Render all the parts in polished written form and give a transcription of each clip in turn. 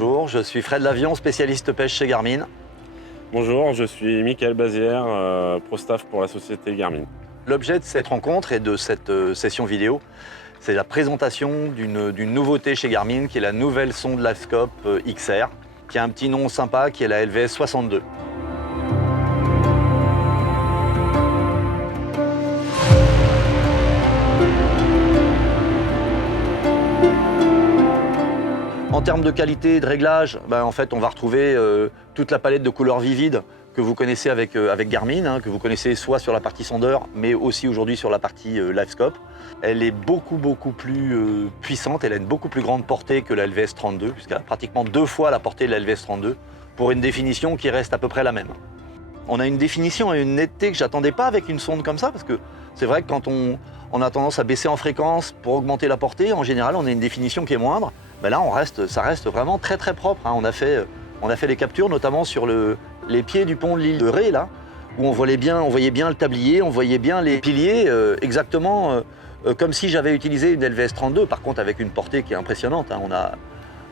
Bonjour, je suis Fred Lavion, spécialiste pêche chez Garmin. Bonjour, je suis Michael Bazière, pro-staff pour la société Garmin. L'objet de cette rencontre et de cette session vidéo, c'est la présentation d'une nouveauté chez Garmin qui est la nouvelle sonde LiveScope XR, qui a un petit nom sympa qui est la LVS 62. En termes de qualité et de réglage, en fait, on va retrouver toute la palette de couleurs vivides que vous connaissez avec Garmin, que vous connaissez soit sur la partie sondeur, mais aussi aujourd'hui sur la partie LiveScope. Elle est beaucoup plus puissante, elle a une beaucoup plus grande portée que la LVS 32, puisqu'elle a pratiquement 2 fois la portée de la LVS 32, pour une définition qui reste à peu près la même. On a une définition et une netteté que j'attendais pas avec une sonde comme ça, parce que c'est vrai que quand on a tendance à baisser en fréquence pour augmenter la portée, en général, on a une définition qui est moindre. Là, ça reste vraiment très propre. On a fait des captures, notamment sur les pieds du pont de l'île de Ré, là, où on voyait bien le tablier, on voyait bien les piliers, exactement comme si j'avais utilisé une LVS 32, par contre avec une portée qui est impressionnante.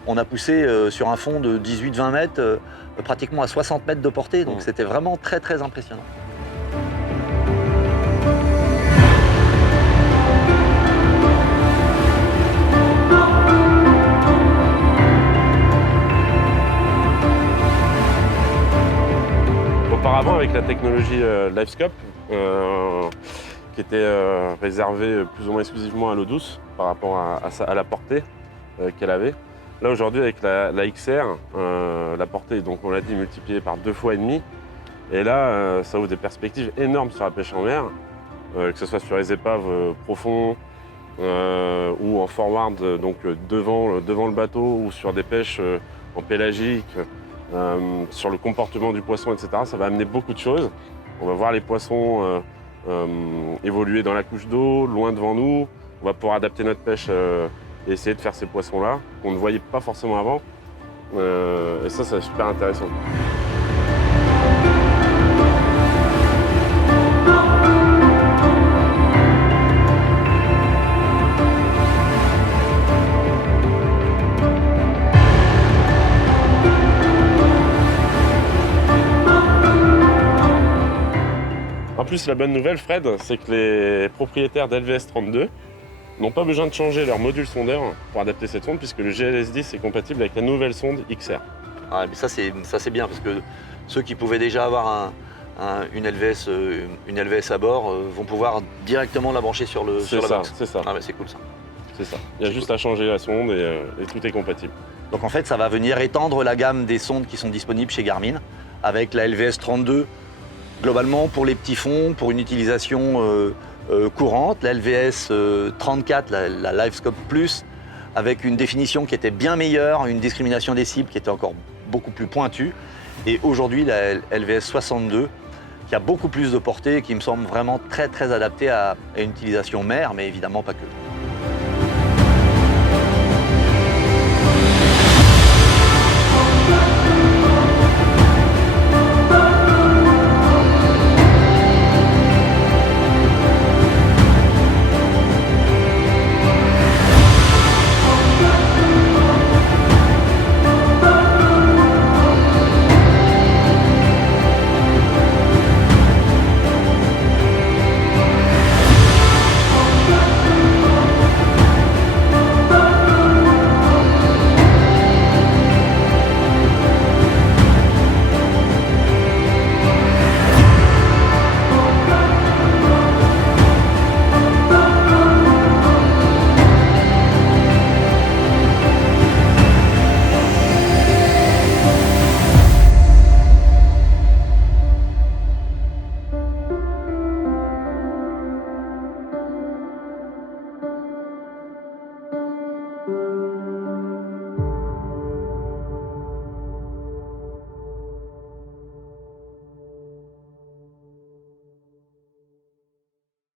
On a poussé sur un fond de 18-20 mètres, pratiquement à 60 mètres de portée, donc c'était vraiment très impressionnant. Auparavant, avec la technologie LiveScope, qui était réservée plus ou moins exclusivement à l'eau douce par rapport à la portée qu'elle avait. Là aujourd'hui avec la XR, la portée, donc on l'a dit, multipliée par 2,5 fois. Et là, ça ouvre des perspectives énormes sur la pêche en mer, que ce soit sur les épaves profonds ou en forward, donc devant le bateau, ou sur des pêches en pélagique, sur le comportement du poisson, etc. Ça va amener beaucoup de choses. On va voir les poissons évoluer dans la couche d'eau, loin devant nous. On va pouvoir adapter notre pêche et essayer de faire ces poissons-là, qu'on ne voyait pas forcément avant. Et ça, c'est super intéressant. En plus, la bonne nouvelle, Fred, c'est que les propriétaires d'LVS 32 n'ont pas besoin de changer leur module sondeur pour adapter cette sonde, puisque le GLS10 est compatible avec la nouvelle sonde XR. Ah, mais ça c'est bien, parce que ceux qui pouvaient déjà avoir une LVS à bord vont pouvoir directement la brancher sur la box. C'est ça. Ah, c'est cool ça. C'est ça. Il y a juste à changer la sonde et tout est compatible. Donc en fait, ça va venir étendre la gamme des sondes qui sont disponibles chez Garmin, avec la LVS 32 globalement pour les petits fonds, pour une utilisation courante, la LVS 34, la LiveScope Plus, avec une définition qui était bien meilleure, une discrimination des cibles qui était encore beaucoup plus pointue, et aujourd'hui la LVS 62 qui a beaucoup plus de portée et qui me semble vraiment très adaptée à une utilisation mer, mais évidemment pas que.